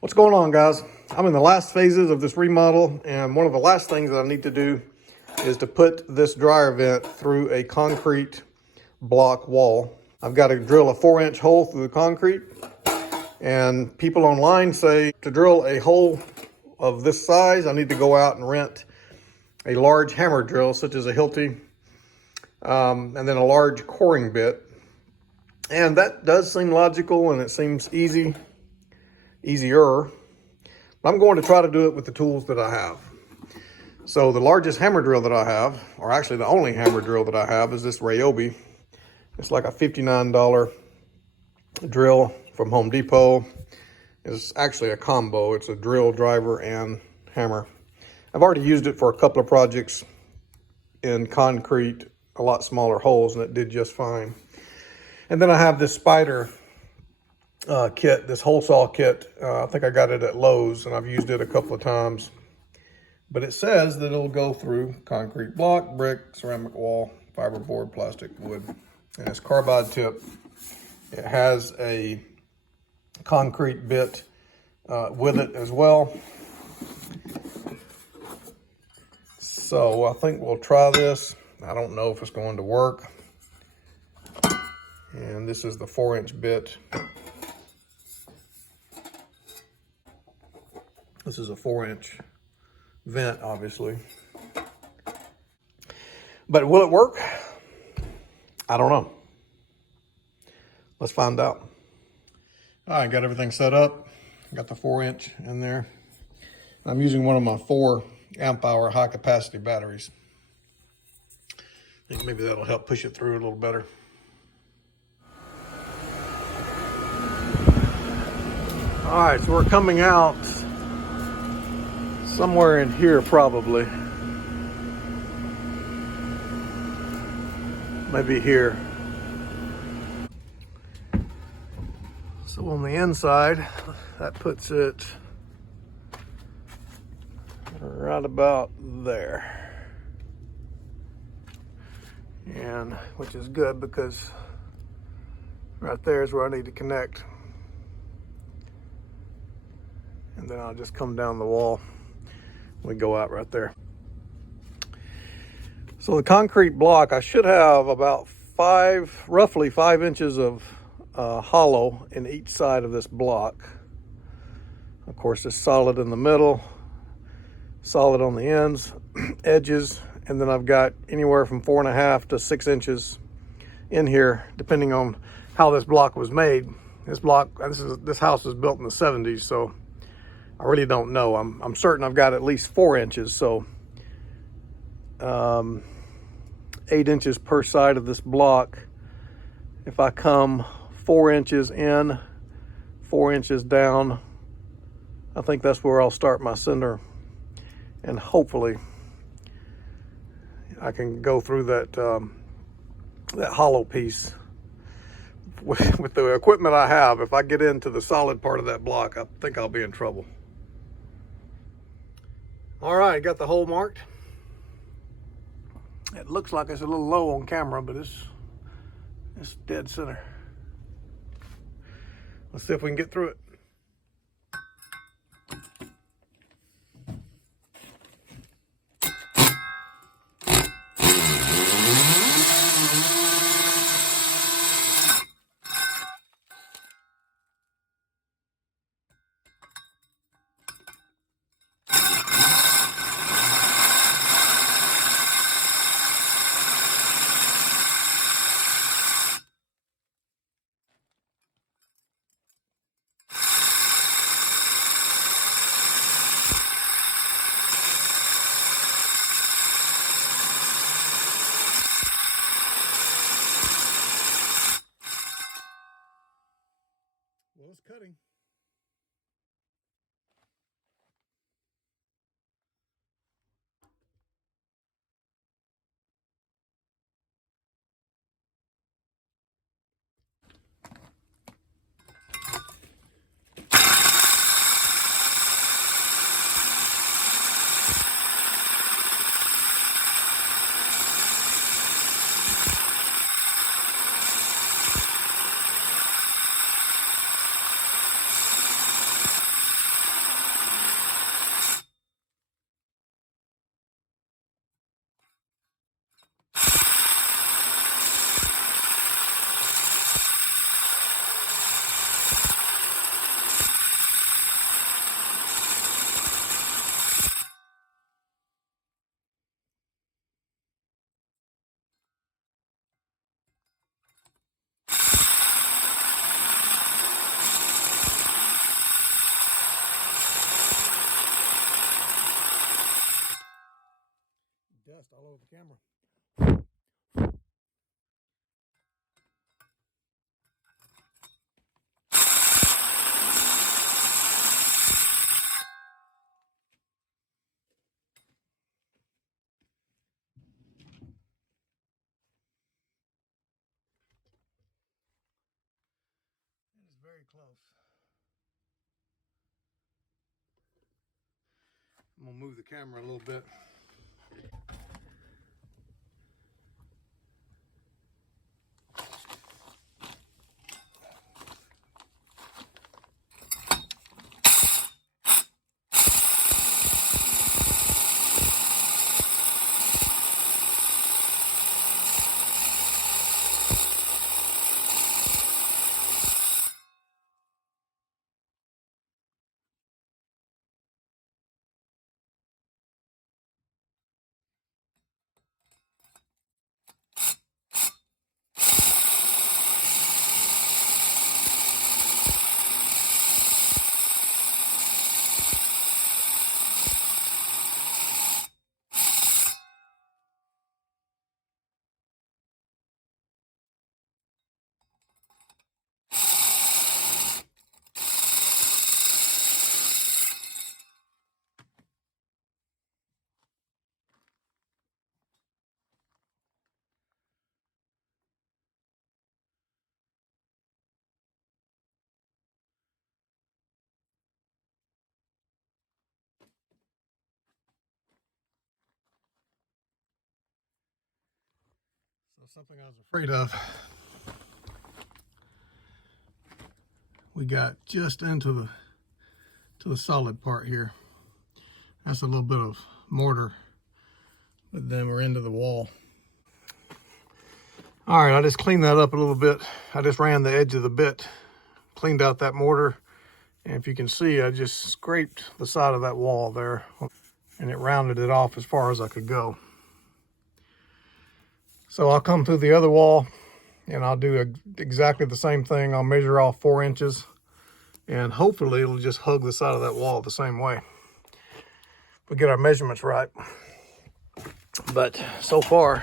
What's going on, guys? I'm in the last phases of this remodel, and one of the last things that I need to do is to put this dryer vent through a concrete block wall. I've got to drill a 4-inch hole through the concrete, and people online say to drill a hole of this size, I need to go out and rent a large hammer drill, such as a Hilti, and then a large coring bit. And that does seem logical, and it seems easier. I'm going to try to do it with the tools that I have. So the largest hammer drill that I have, or actually the only hammer drill that I have, is this Ryobi. It's like a $59 drill from Home Depot. It's actually a combo. It's a drill, driver, and hammer. I've already used it for a couple of projects in concrete, a lot smaller holes, and it did just fine. And then I have this Spyder kit, this hole saw kit. I think I got it at Lowe's, and I've used it a couple of times. But it says that it'll go through concrete block, brick, ceramic wall, fiberboard, plastic, wood. And it's carbide tip. It has a concrete bit with it as well. So I think we'll try this. I don't know if it's going to work. And this is the 4-inch bit. This is a 4-inch vent, obviously. But will it work? I don't know. Let's find out. All right, got everything set up. Got the 4-inch in there. I'm using one of my 4 amp hour high capacity batteries. I think maybe that'll help push it through a little better. All right, so we're coming out somewhere in here probably. Maybe here. So on the inside, that puts it right about there. And which is good because right there is where I need to connect. And then I'll just come down the wall. We go out right there. So the concrete block, I should have about roughly 5 inches of hollow in each side of this block. Of course, it's solid in the middle, solid on the ends, edges, and then I've got anywhere from 4.5 to 6 inches in here, depending on how this block was made. This house was built in the 70s, so I really don't know. I'm certain I've got at least 4 inches, so 8 inches per side of this block. If I come 4 inches in, 4 inches down, I think that's where I'll start my cinder, and hopefully I can go through that that hollow piece. With the equipment I have, if I get into the solid part of that block, I think I'll be in trouble. All right, got the hole marked. It looks like it's a little low on camera, but it's dead center. Let's see if we can get through it. camera. It is very close. I'm gonna move the camera a little bit. So something I was afraid of. We got just into the solid part here. That's a little bit of mortar, but then we're into the wall. All right, I just cleaned that up a little bit. I just ran the edge of the bit, cleaned out that mortar, and if you can see, I just scraped the side of that wall there, and it rounded it off as far as I could go. So I'll come through the other wall, and I'll do exactly the same thing. I'll measure off 4 inches, and hopefully it'll just hug the side of that wall the same way. We get our measurements right. But so far,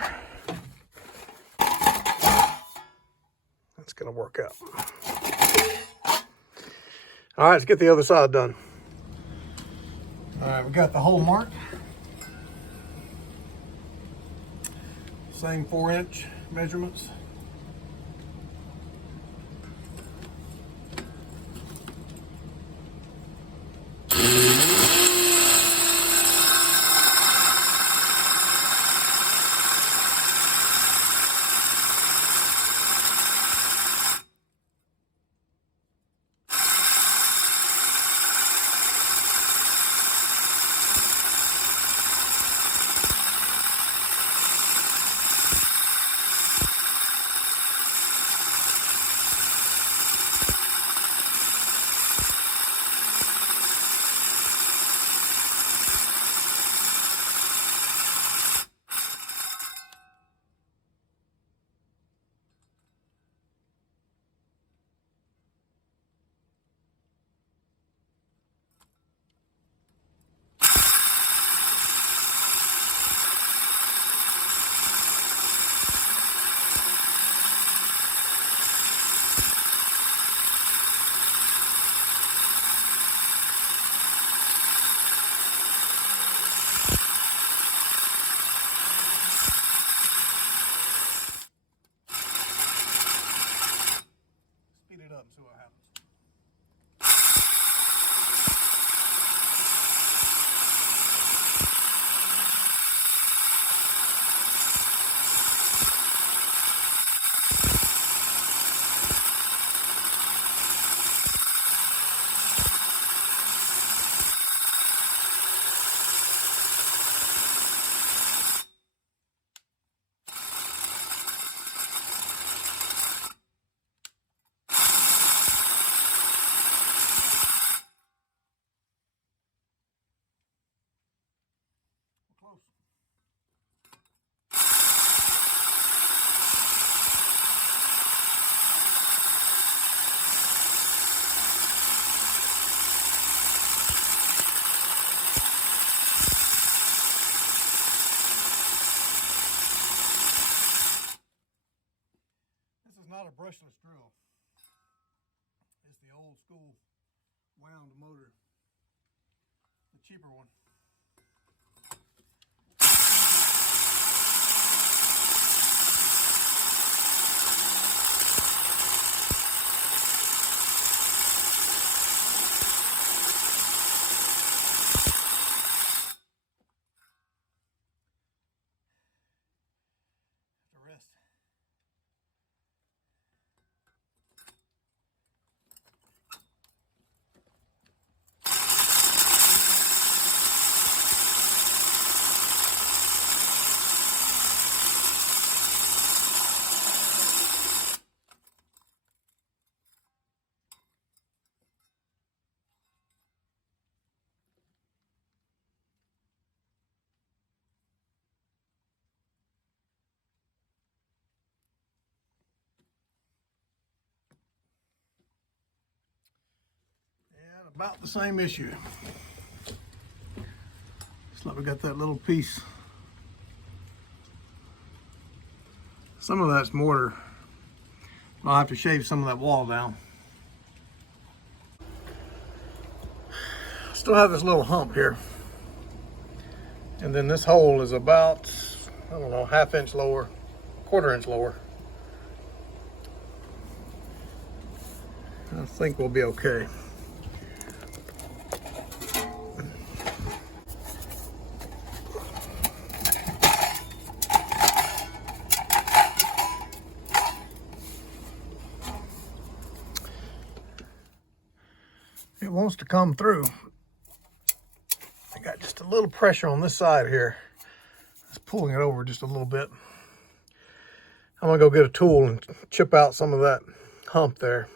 that's gonna work out. All right, let's get the other side done. All right, we got the hole marked. Same 4-inch measurements. school wound motor, the cheaper one. Rest. And about the same issue. It's like we got that little piece. Some of that's mortar. I'll have to shave some of that wall down. Still have this little hump here. And then this hole is about, I don't know, 1/2 inch lower, 1/4 inch lower. I think we'll be okay. It wants to come through. I got just a little pressure on this side here. It's pulling it over just a little bit. I'm gonna go get a tool and chip out some of that hump there.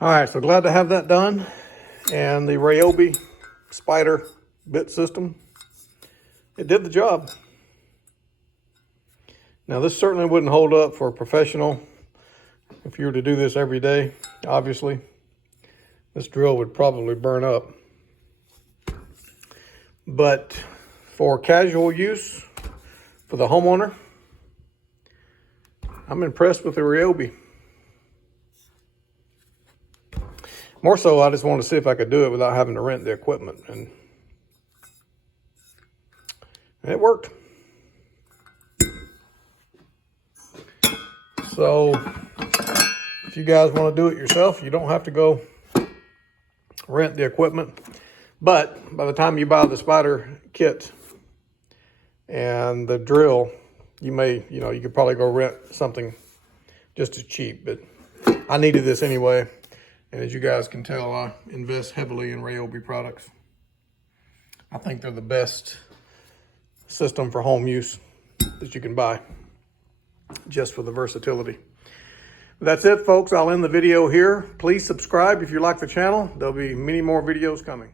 All right, so glad to have that done. And the Ryobi Spyder bit system, it did the job. Now this certainly wouldn't hold up for a professional. If you were to do this every day, obviously, this drill would probably burn up. But for casual use, for the homeowner, I'm impressed with the Ryobi. More so, I just wanted to see if I could do it without having to rent the equipment, and it worked. So if you guys want to do it yourself, you don't have to go rent the equipment. But by the time you buy the Spyder kit and the drill, you could probably go rent something just as cheap. But I needed this anyway. And as you guys can tell, I invest heavily in Ryobi products. I think they're the best system for home use that you can buy just for the versatility. That's it, folks. I'll end the video here. Please subscribe if you like the channel. There'll be many more videos coming.